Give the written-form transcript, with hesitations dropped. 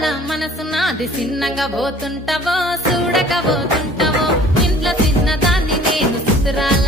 అందాల మనసు నాది చిన్నగా పోతుంటావో చూడక పోతుంటావో ఇంట్లో చిన్నదాన్ని నేను సుతురాల